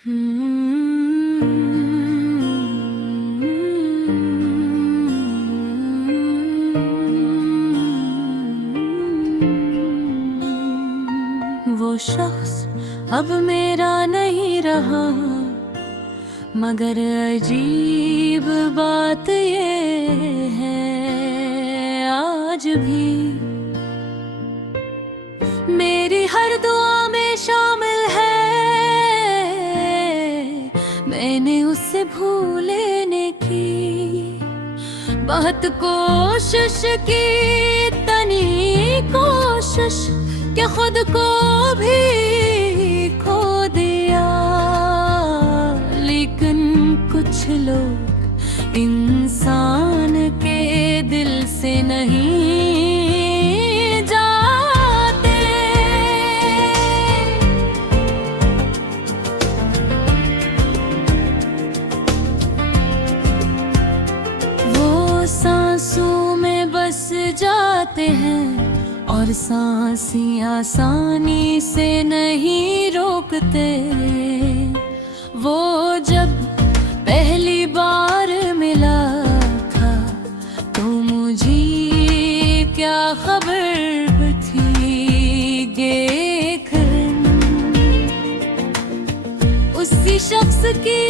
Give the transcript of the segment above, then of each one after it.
वो शख्स अब मेरा नहीं रहा, मगर अजीब बात ये है आज भी मेरी हर दुआ में शामिल है। मैंने उससे भूलने की बहुत कोशिश की, इतनी कोशिश कि खुद को भी खो दिया। लेकिन कुछ लोग इंसान के दिल से नहीं जाते। वो सांसों में बस जाते हैं और सांसें आसानी से नहीं रोकते। वो जब पहली बार मिला था तो मुझे क्या खबर थी एक उसी शख्स की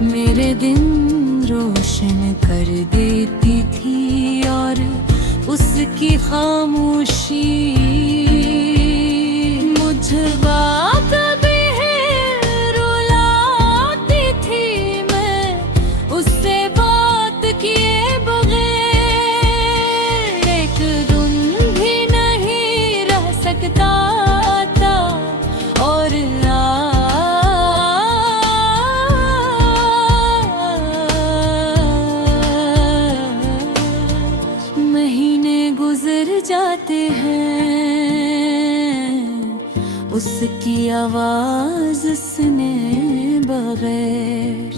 मेरे दिन रोशन कर देती थी और उसकी खामोशी मुझे कभी रुलाती थी। मैं उससे बात किए बगैर एक दिन भी नहीं रह सकता था। और जाते हैं उसकी आवाज सुने बगैर।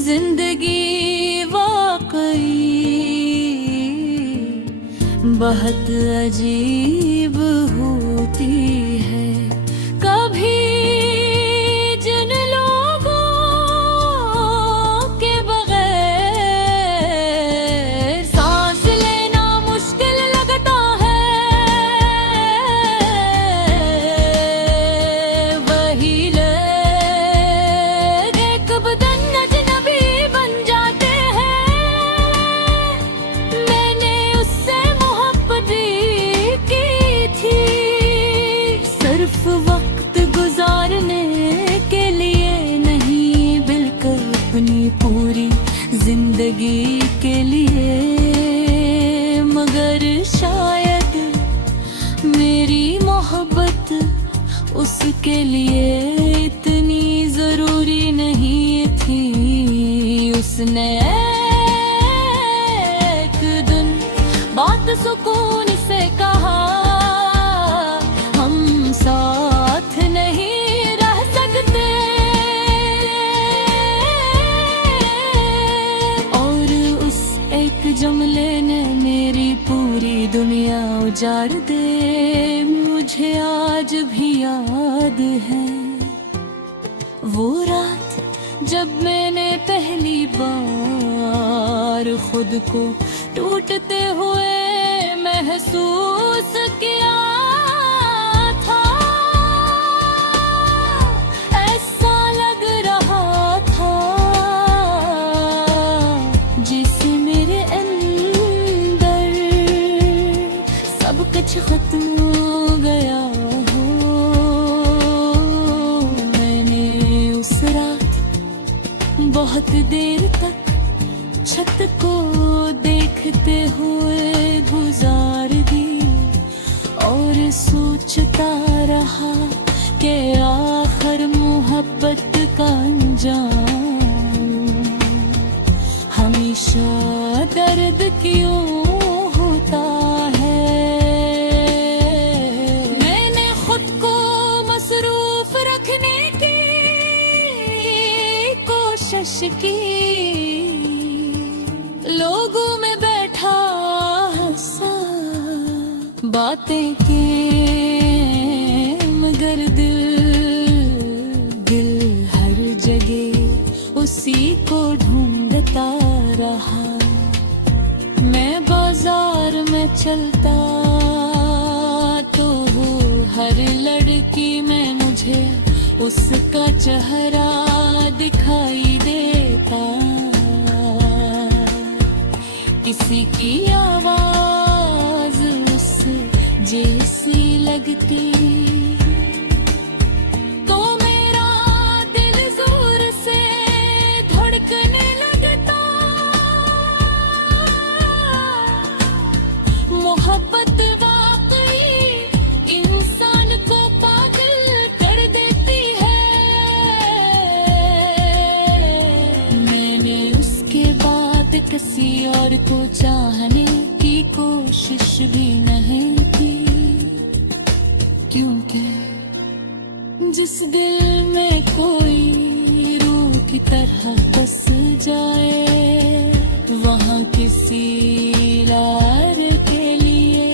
जिंदगी वाकई बहुत अजीब होती है। कभी जिन लोगों के बगैर सांस लेना मुश्किल लगता है, वही लोग एक बदन अजनबी बन जाते हैं। मैंने उससे मोहब्बत की थी सिर्फ वक्त गुजारने के लिए नहीं, बिल्कुल अपनी पूरी जिंदगी के लिए। मगर शायद मेरी मोहब्बत उसके लिए इतनी जरूरी नहीं थी। उसने एक दिन बात सुकून से कहा, हम साथ नहीं रह सकते। और उस एक जुमले ने मेरी पूरी दुनिया उजाड़ दे। मुझे आज भी याद है वो रात जब मैंने पहली बार खुद को टूटते हुए महसूस किया था। ऐसा लग रहा था जिसे मेरे अंदर सब कुछ खत्म हो गया हो। मैंने उस रात बहुत देर तक छत को देखते हुए गुजार दी और सोचता रहा कि आखिर मोहब्बत का अंजाम हमेशा दर्द क्यों होता है। मैंने खुद को मसरूफ रखने कोशिश की, लोगों में बैठा हंसा, बातें की मगर दिल हर जगह उसी को ढूंढता रहा। मैं बाजार में चलता तो हर लड़की में मुझे उसका चेहरा दिखाई देता, किसी की आवाज उस जैसी लगती, तो मेरा दिल जोर से धड़कने लगता। मोहब्बत वाकई इंसान को पागल कर देती है। मैंने उसके बाद किसी और को चाहने की कोशिश भी नहीं की, क्योंकि जिस दिल में कोई रूह की तरह बस जाए, वहाँ किसी यार के लिए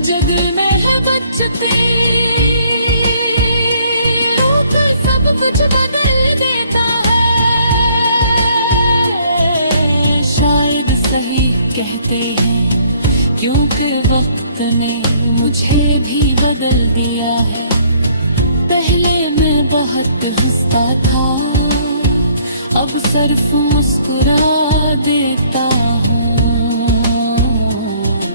जग में है बचती। लोग सब कुछ बदल देता है, शायद सही कहते हैं, क्योंकि वक्त ने मुझे भी बदल दिया है। पहले मैं बहुत हंसता था, अब सिर्फ मुस्कुरा देता हूँ।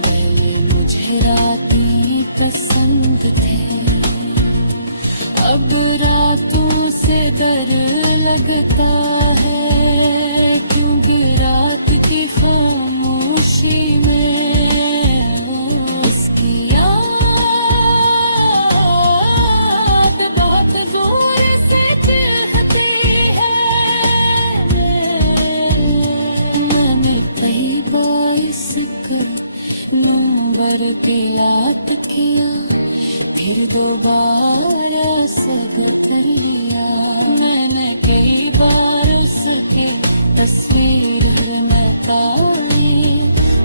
पहले मुझे रातें पसंद थे, अब रातों से डर लगता है, क्योंकि रात की खामोशी में उसकी याद बहुत जोर से चिढ़ती है। मैंने कई बार इसको नंबर गिलात किया, फिर दोबारा सगर कर लिया। मैंने कई बार उसके तस्वीर में ताई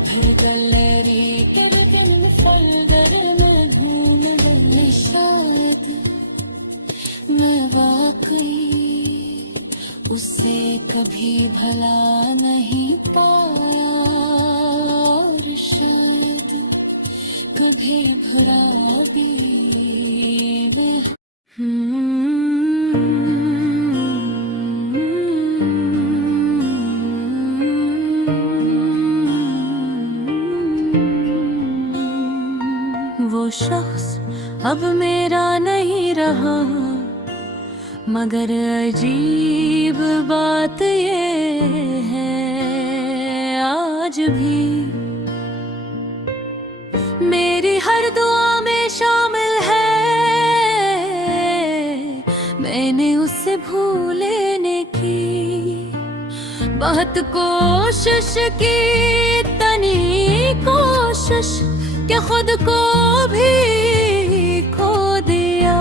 भर गैलरी के फोल्डर में ढूंढ गई, शायद मैं वाकई उसे कभी भला नहीं पाया, और शायद कभी भरा भी। वो शख्स अब मेरा नहीं रहा, मगर अजीब बात ये है आज भी मेरी हर दुआ में शामिल है। मैंने उसे भूलने की बहुत कोशिश की, इतनी कोशिश कि खुद को भी खो दिया।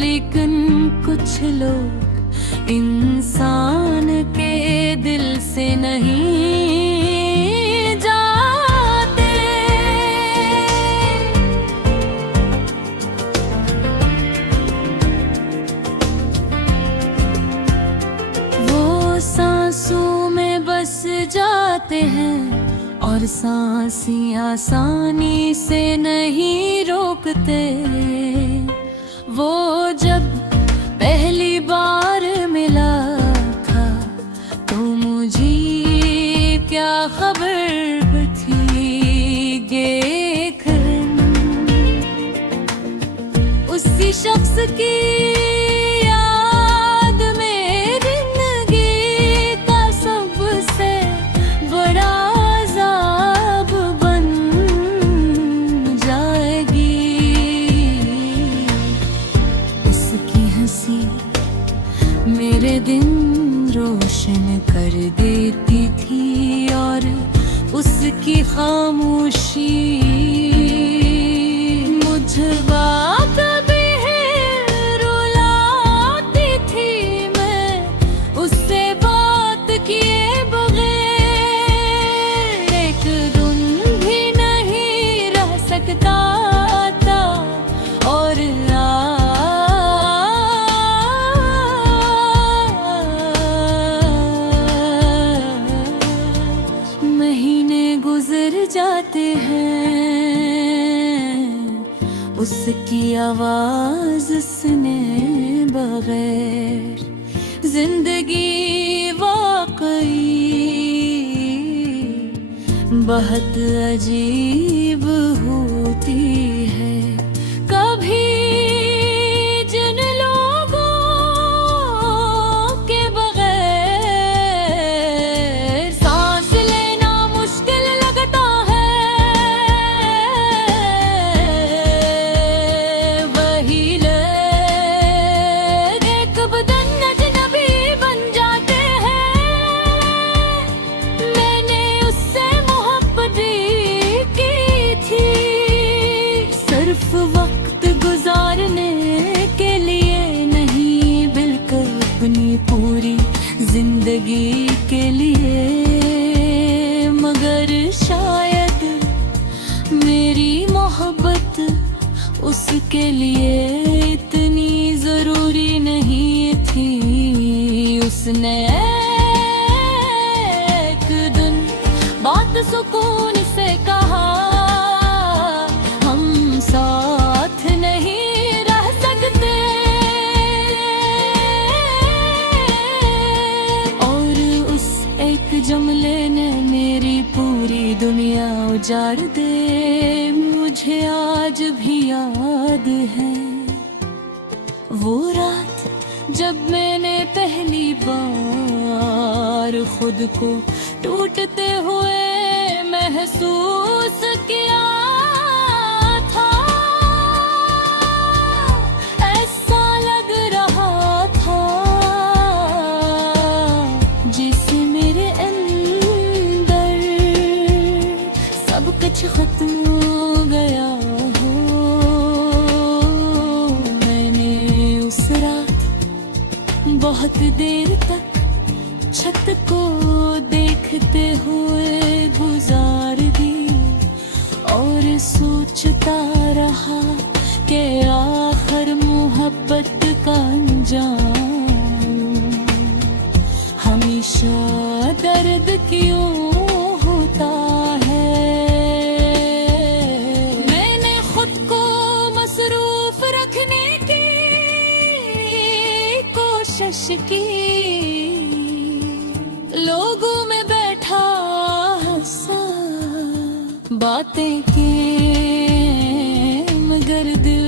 लेकिन कुछ लोग इंसान के दिल से नहीं जाते। वो सांसों में बस जाते हैं, और सांसें आसानी से नहीं रोकते। वो जब पहली बार मिला था तो मुझे क्या खबर थी, एक उसी शख्स की याद में जिंदगी का सबसे बड़ा मेरे दिन रोशन कर देती थी, और उसकी खामोशी मुझ बात भी रुलाती थी। मैं उसकी आवाज सुने बगैर जिंदगी वाकई बहुत अजीब होती है। कभी जिन लोगों के बगैर सांस लेना मुश्किल लगता है, वही लोग एक बदन अजनबी बन जाते हैं। मैंने उससे मोहब्बत की थी सिर्फ वक्त गुजारने के लिए नहीं, बिल्कुल अपनी पूरी जिंदगी के लिए। मगर शायद मेरी मोहब्बत उसके लिए इतनी जरूरी नहीं थी। उसने एक दिन बात सुकून से कहा, हम साथ नहीं रह सकते। और उस एक जुमले ने मेरी पूरी दुनिया उजाड़ दे। मुझे आज भी याद है वो रात जब मैंने पहली बार खुद को टूटते हुए महसूस किया था। ऐसा लग रहा था जिसे मेरे अंदर सब कुछ खत्म हो गया हो। मैंने उस रात बहुत देर तक छत को देखते हुए गुजार दी और सोचता रहा कि आखिर मोहब्बत का अंजाम हमेशा दर्द क्यों होता है। मैंने खुद को मसरूफ रखने की कोशिश की, लोगों में बैठा हंसा, बातें की, मगर दिल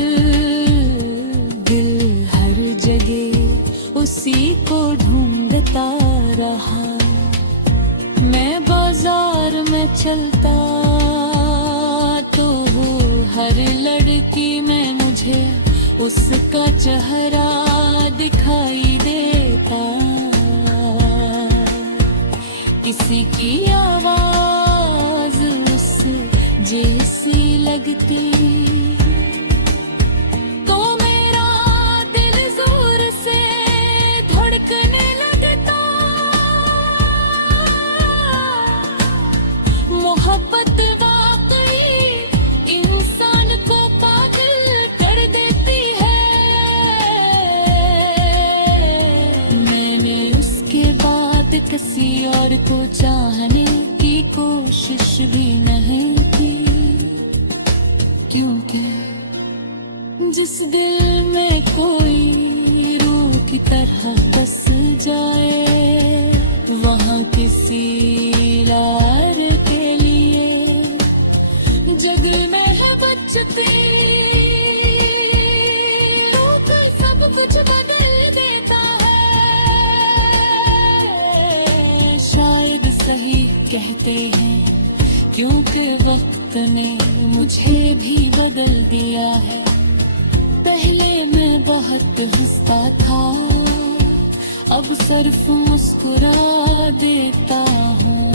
हर जगह उसी को ढूंढता रहा। मैं बाजार में चलता तो हर लड़की में मुझे उसका चेहरा दिखाई देता। किसी की आवाज उस जैसी लगती तो मेरा दिल जोर से धड़कने लगता। मोहब्बत वाकई इंसान को पागल कर देती है। मैंने उसके बाद किसी और को चाहने की कोशिश भी नहीं की, क्योंकि जिस दिल में कोई रूह की तरह बस जाए वहाँ किसी यार के लिए जग में है बचती। रूप सब कुछ बदल देता है, शायद सही कहते हैं, क्योंकि वक्त ने मुझे भी बदल दिया है। पहले मैं बहुत हंसता था, अब सिर्फ मुस्कुरा देता हूँ।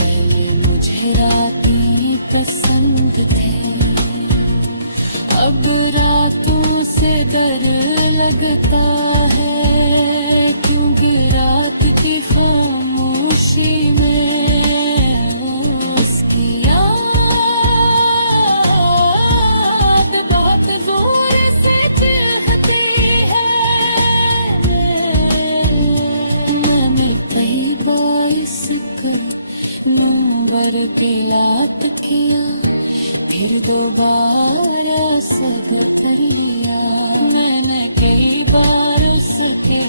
पहले मुझे रातें पसंद थे, अब रातों से डर लगता है, क्योंकि रात की खामोशी में उसकी याद बहुत जोर से चिढ़ती है। मैंने कई बार नंबर के लात किया, फिर दोबारा सब कर लिया मैंने कई बार उसके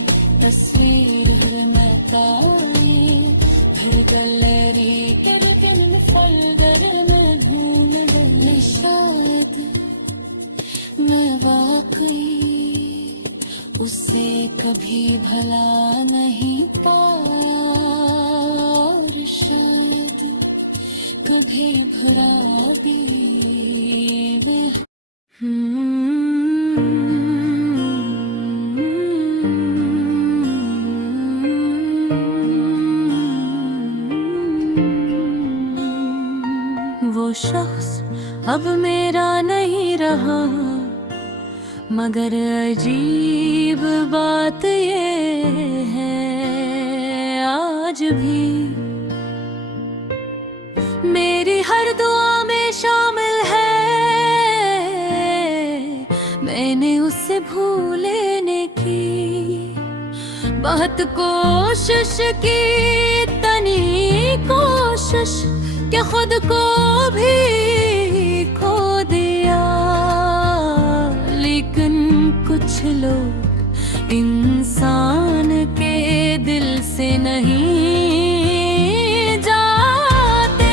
तस्वीर में ताई फिर गैलरी के रिकन फोल्डर में ढूंढ डाली शायद मैं वाकई उसे कभी भला नहीं पाया और शायद कभी भरा भी वो शख्स अब मेरा नहीं रहा मगर अजीब बात ये है आज भी मेरी हर दुआ में शामिल है मैंने उसे भूलने की बहुत कोशिश की इतनी कोशिश कि खुद को भी खो दिया लेकिन कुछ लोग इंसान के दिल से नहीं जाते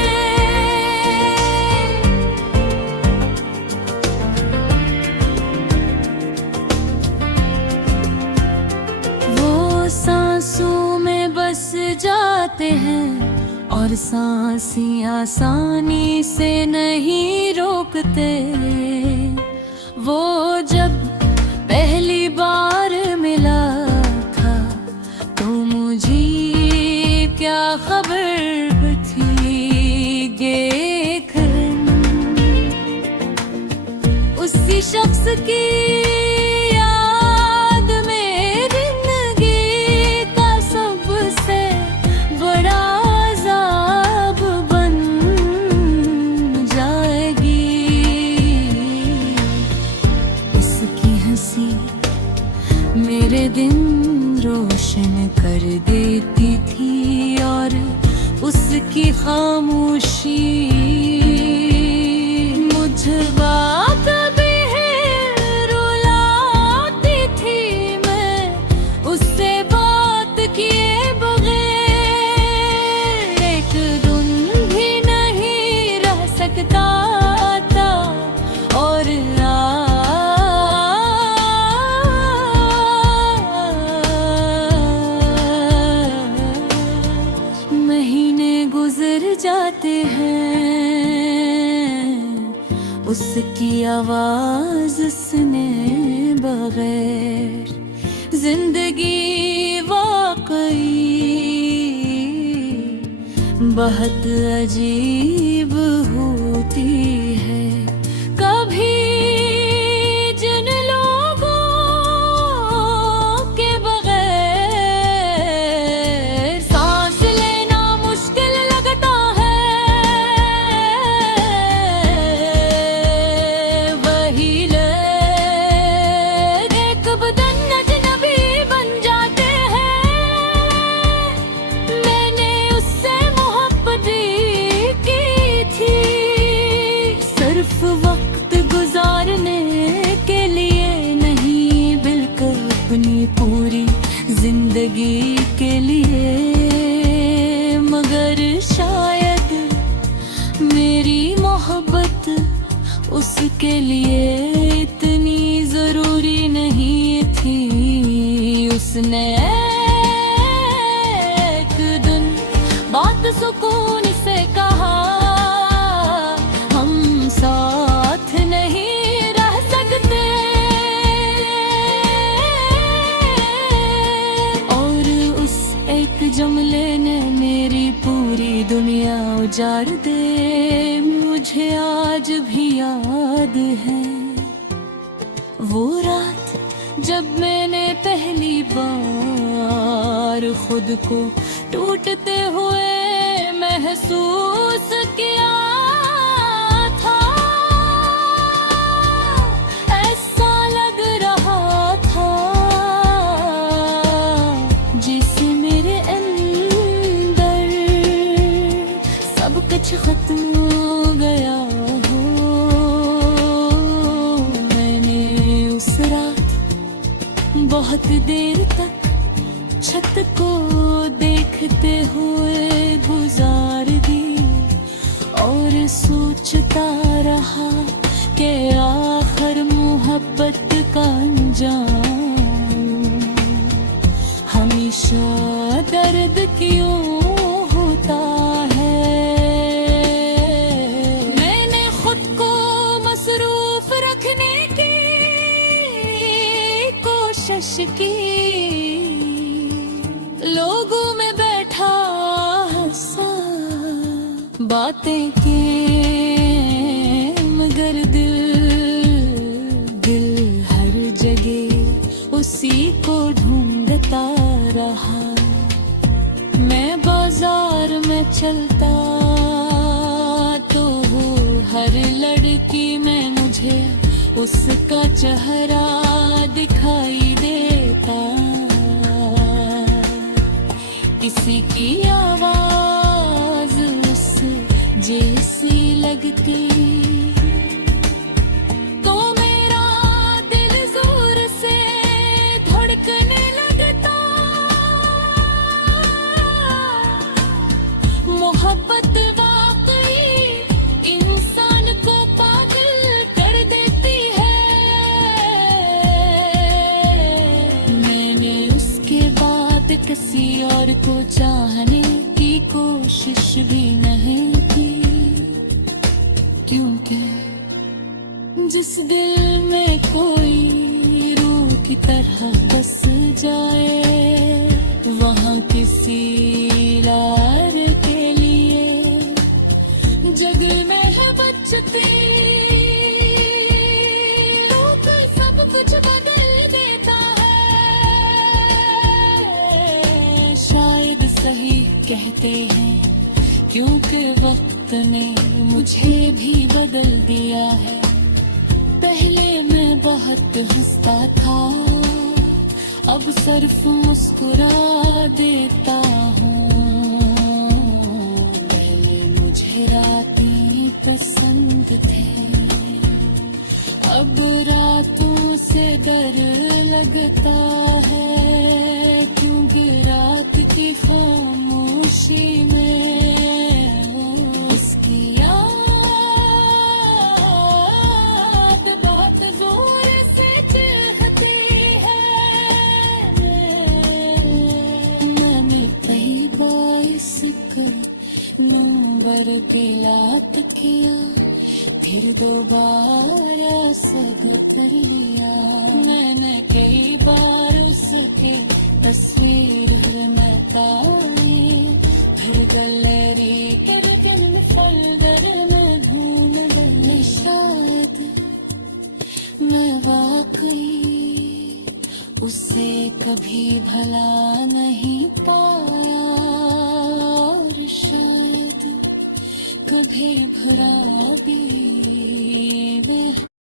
वो सांसों में बस जाते हैं और सांसें आसानी से नहीं रोकते वो जब पहली बार मिला था तो मुझे क्या खबर थी ये उसी शख्स की याद में जिंदगी का सबसे बड़ा अज़ाब बन जाएगी इसकी हंसी मेरे दिन रोशन कर देती थी और उसकी खामोशी मुझे कभी रुलाती थी मैं उससे बात किए बगैर एक दिन भी नहीं रह सकता था और महीने गुजर जाते हैं उसकी आवाज सुने बगैर जिंदगी वाकई बहुत अजीब होती है कभी जिन लोगों के बगैर सांस लेना मुश्किल लगता है वही लोग एक बदन अजनबी बन जाते हैं मैंने उससे मोहब्बत की थी सिर्फ वक्त गुजारने के लिए नहीं बिल्कुल अपनी पूरी जिंदगी के लिए मगर शायद मेरी मोहब्बत उसके लिए इतनी जरूरी नहीं थी उसने एक दिन बात सुकून से कहा हम साथ नहीं रह सकते और उस एक जुमले ने मेरी पूरी दुनिया उजाड़ दे मुझे आज भी याद है वो रात जब मैंने पहली बार खुद को टूटते हुए महसूस किया था ऐसा लग रहा था जिसे मेरे अंदर सब कुछ खत्म हो गया हो बहुत देर तक छत को देखते हुए गुजार दी और सोचता रहा कि आखिर मोहब्बत का अंजाम हमेशा दर्द क्यों होता है। मैंने खुद को मसरूफ रखने की कोशिश की, लोगों में बैठा हंसा बातें की, मगर दिल हर जगह उसी को ढूंढता रहा। मैं बाजार में चलता तो हर लड़की में मुझे उसका चेहरा दिखाई देता, किसी की आवाज उस जैसी लगती तो मेरा दिल जोर से धड़कने लगता। मोहब्बत वाकई इंसान को पागल कर देती है। मैंने उसके बाद किसी और को चाहने की कोशिश भी नहीं की, क्योंकि जिस दिल में कोई रूह की तरह बस जाए वहाँ किसी लार के लिए जग में है बचती, लोग सब कुछ बदल देता है। शायद सही कहते हैं क्योंकि वक्त ने मुझे भी बदल दिया है। पहले मैं बहुत हंसता था, अब सिर्फ मुस्कुरा देता हूँ। पहले मुझे रातें पसंद थे, अब रातों से डर लगता है, क्योंकि रात की खामोशी में उसकी याद बहुत जोर से चिढ़ती है। मैंने कई बार इसको नंबर दिलात किया, फिर दोबारा सग कर लिया। मैंने कई बार उसके तस्वीर में ताई फिर गैलरी के विभिन्न फोल्डर में ढूंढ गई। शायद मैं वाकई उसे कभी भला नहीं पाया और शायद कभी भरा भी